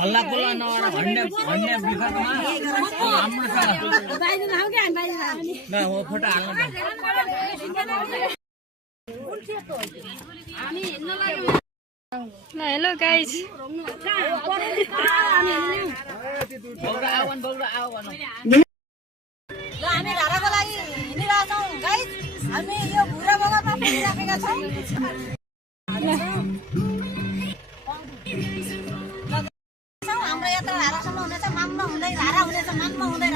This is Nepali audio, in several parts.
हल्ला बोला नगर भन्ने भन्ने विखतमा राम्रो छ न हो फोटो हाल्नु हेलो गाइस बौरा आवन ल हामी धाराको लागि हिँडिरहेका छौँ गाइस। हामी यो भुरा बगरमा पुगिराखेका छौँ। हाम्रो यात्रा धारासम्म हुनेछ। मानमा हुँदै धारा हुनेछ। मानमा हुँदै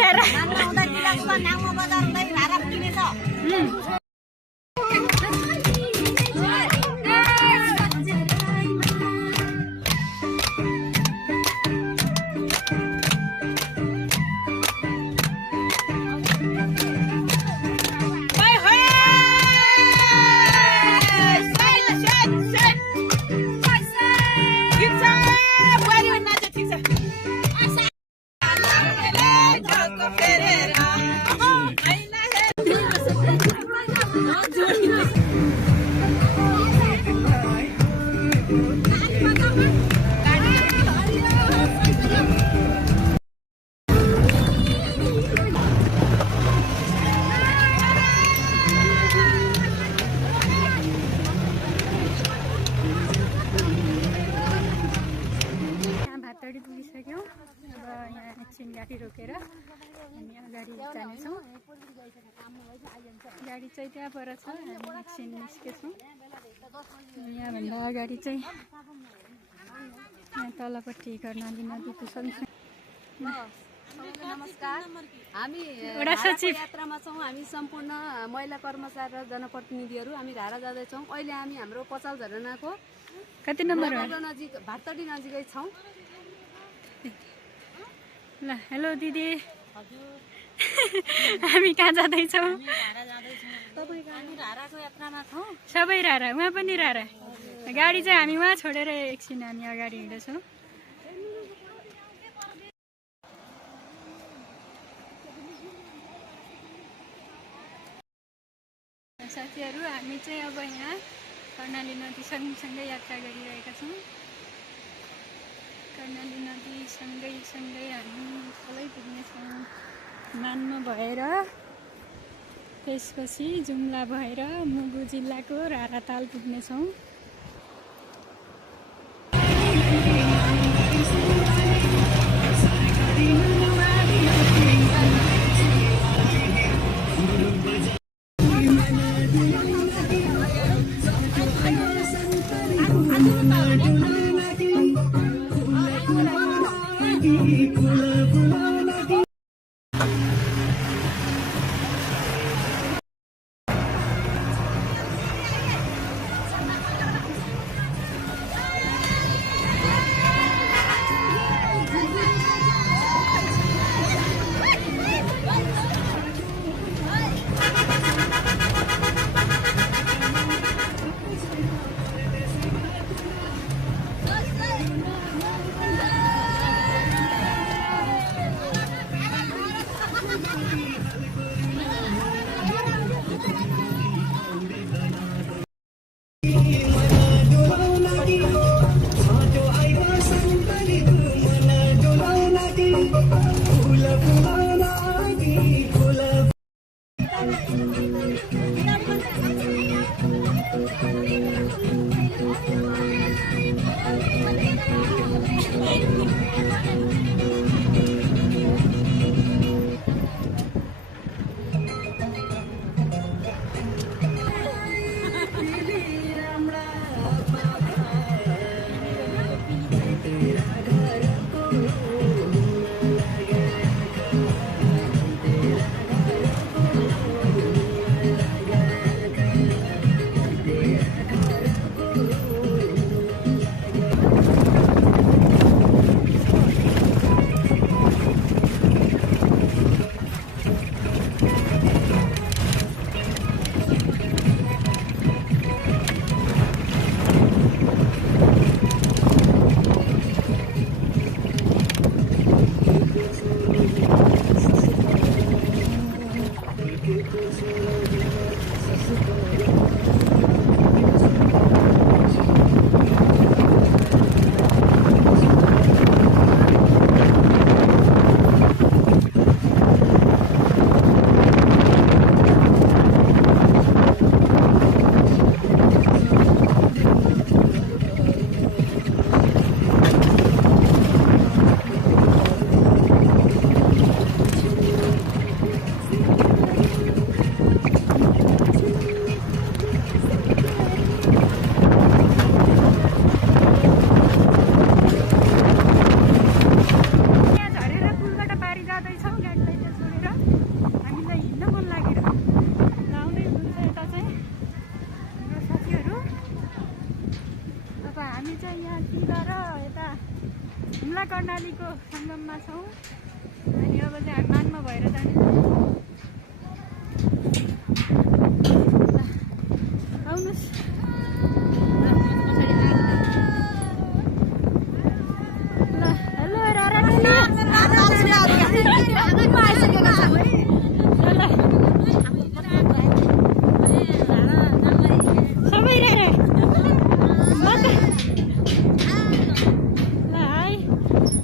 धारा जिल्लाको नाङ्गो बजार हुँदै धारा पुगिनेछ। गाडी रोकेर हामी अगाडि जानेछौँ। गाडी चाहिँ त्यहाँ पर छ। हामी एकछिन निस्केछौँ। यहाँभन्दा अगाडि चाहिँ यहाँ तलपट्टि कर्णाली नदीको सँगसँगै नमस्कार। हामी वडा सचिव यात्रामा छौँ। हामी सम्पूर्ण महिला कर्मचारी र जनप्रतिनिधिहरू हामी धारा जाँदैछौँ। अहिले हामी हाम्रो पचाल झरनाको कति नम्बर हो नजिक भातडी नजिकै छौँ। ल हेलो दिदी हामी कहाँ जाँदैछौँ? धाराको यात्रामा छौँ। सबै रारा उहाँ पनि रारा। गाडी चाहिँ हामी उहाँ छोडेर एकछिन हामी अगाडि हिँड्दैछौँ। साथीहरू हामी चाहिँ अब यहाँ कर्णाली नदी सँगसँगै यात्रा गरिरहेका छौँ। कर्णाली नदी सँगै हामी तलै पुग्नेछौँ। मानमा भएर त्यसपछि जुम्ला भएर मुगु जिल्लाको राराताल पुग्नेछौँ। हामी चाहिँ यहाँ टिका र यता हुम्ला कर्णालीको सङ्गममा छौँ अनि अब चाहिँ हामी मानमा भएर जानेछौँ। आउनुहोस्। ल हेलो रारा सबै रारा ल है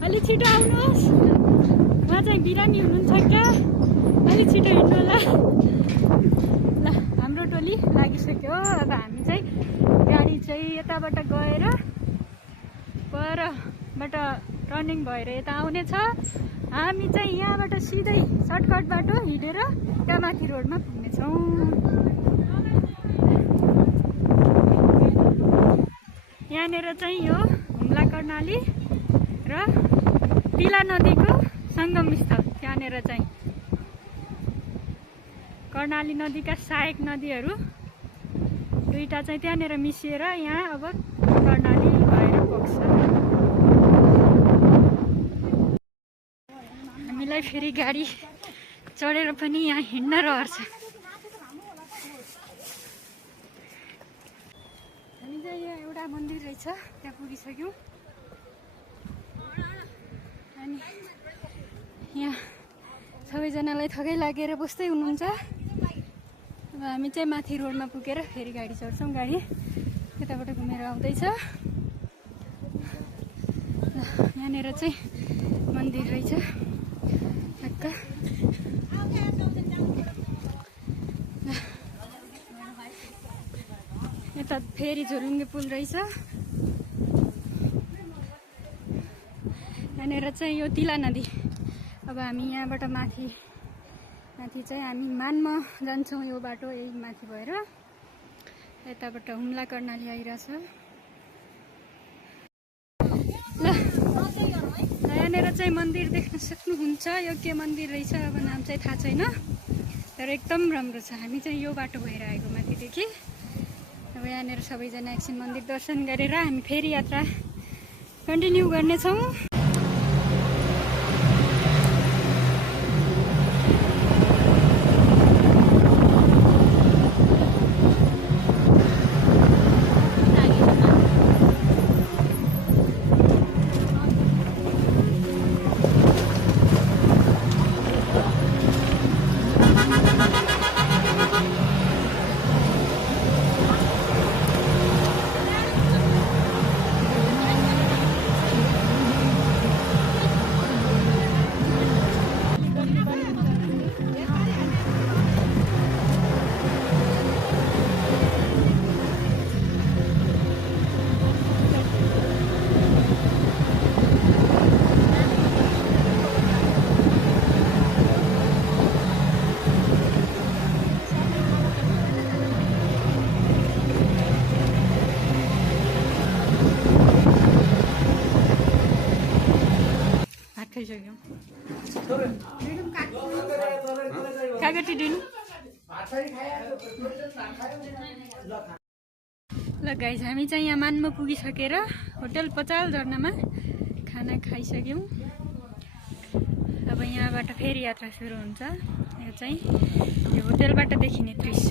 अलिक छिटो आउनुहोस्। उहाँ चाहिँ बिरामी हुनुहुन्छ क्या, अलिक छिटो हिँड्नु होला। ल हाम्रो टोली लागिसक्यो। अब हामी चाहिँ गाडी चाहिँ यताबाट गएर परबाट टर्निङ भएर यता आउनेछ। हामी चाहिँ यहाँबाट सिधै सर्टकट बाटो हिँडेर कामाथि रोडमा पुग्नेछौँ। यहाँनिर चाहिँ यो हुम्ला कर्णाली र तिला नदीको सङ्गम स्थल। त्यहाँनिर चाहिँ कर्णाली नदीका सहायक नदीहरू दुईटा चाहिँ त्यहाँनिर मिसिएर यहाँ अब कर्णाली भएर बग्छ। हामीलाई फेरि गाडी चढेर पनि यहाँ हिँड्न रहर छ। हामी चाहिँ यहाँ एउटा मन्दिर रहेछ त्यहाँ पुगिसक्यौँ। अनि यहाँ सबैजनालाई थकै लागेर बस्दै हुनुहुन्छ। अब हामी चाहिँ माथि रोडमा पुगेर फेरि गाडी चढ्छौँ। गाडी यताबाट घुमेर आउँदैछ। यहाँनिर चाहिँ मन्दिर रहेछ टक्क। यता फेरि झोलुङ्गे पुल रहेछ। यहाँनिर चाहिँ यो तिला नदी। अब हामी यहाँबाट माथि चाहिँ हामी मानमा जान्छौँ। यो बाटो यही माथि भएर यताबाट हुम्ला कर्णाली आइरहेछ। ल यहाँनिर चाहिँ मन्दिर देख्न सक्नुहुन्छ। यो के मन्दिर रहेछ अब नाम चाहिँ थाहा छैन, तर एकदम राम्रो छ। हामी चाहिँ यो बाटो भएर आएको माथिदेखि। अब यहाँनिर सबैजना एकछिन मन्दिर दर्शन गरेर हामी फेरि यात्रा कन्टिन्यू गर्नेछौँ। ल गाइस हामी चाहिँ यहाँ मानमा पुगिसकेर होटल पचाल झरनामा खाना खाइसक्यौँ। अब यहाँबाट फेरि यात्रा सुरु हुन्छ। यो चाहिँ यो होटलबाट देखिने दृश्य।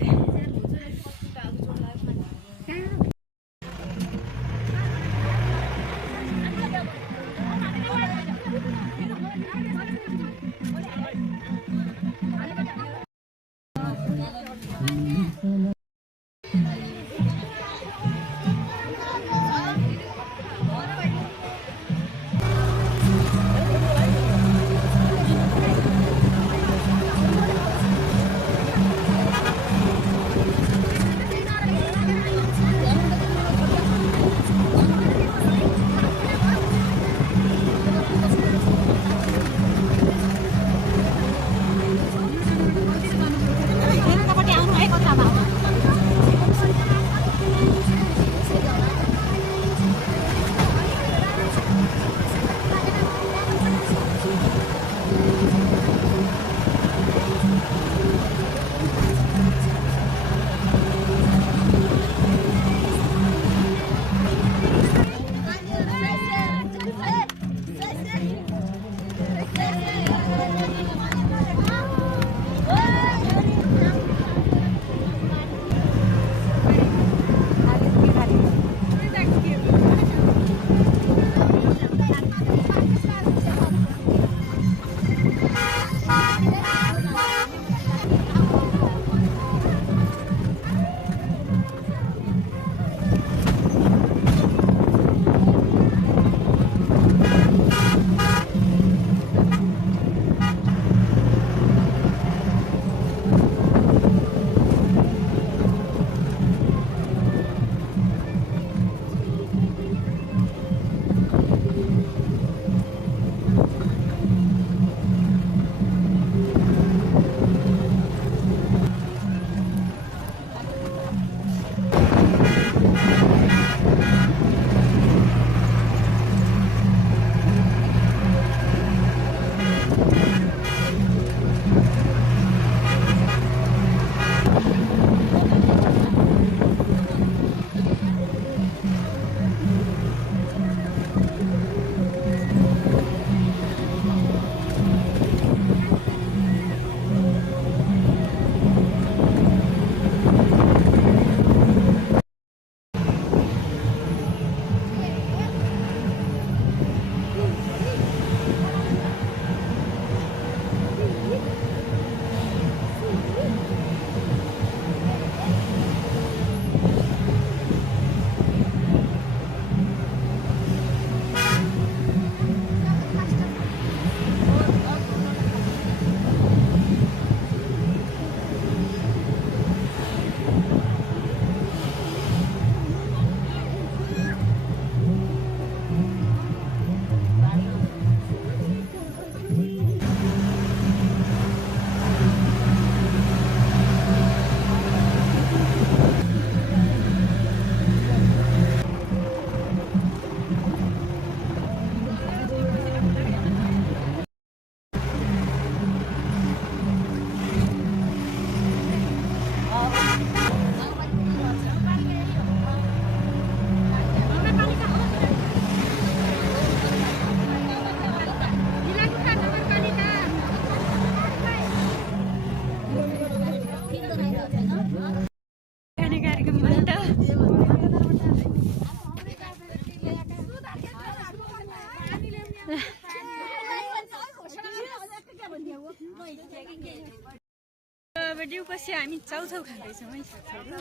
बस्यो हामी चाउचाउ खाँदैछौँ है साथीहरू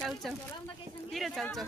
चाउचाउ के र चाउचाउ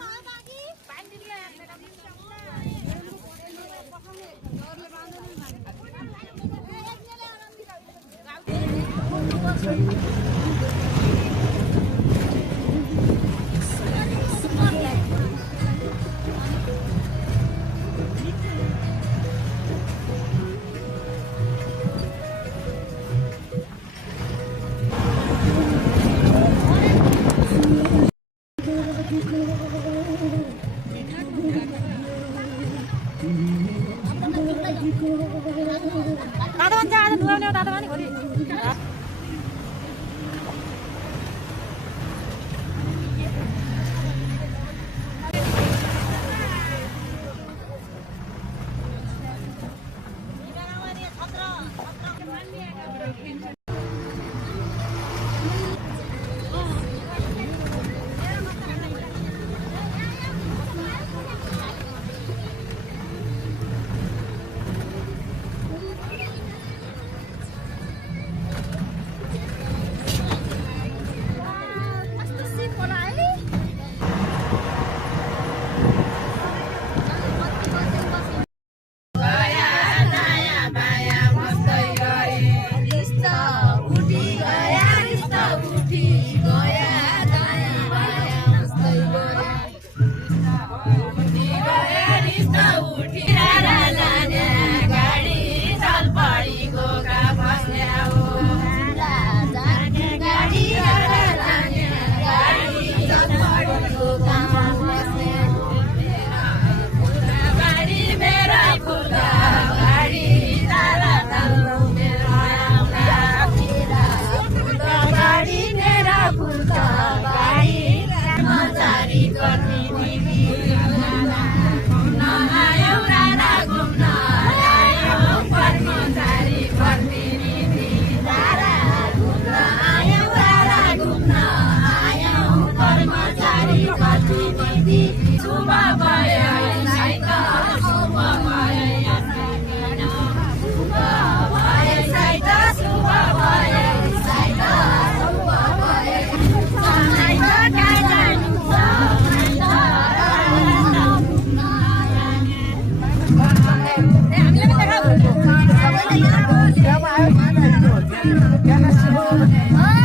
सबैले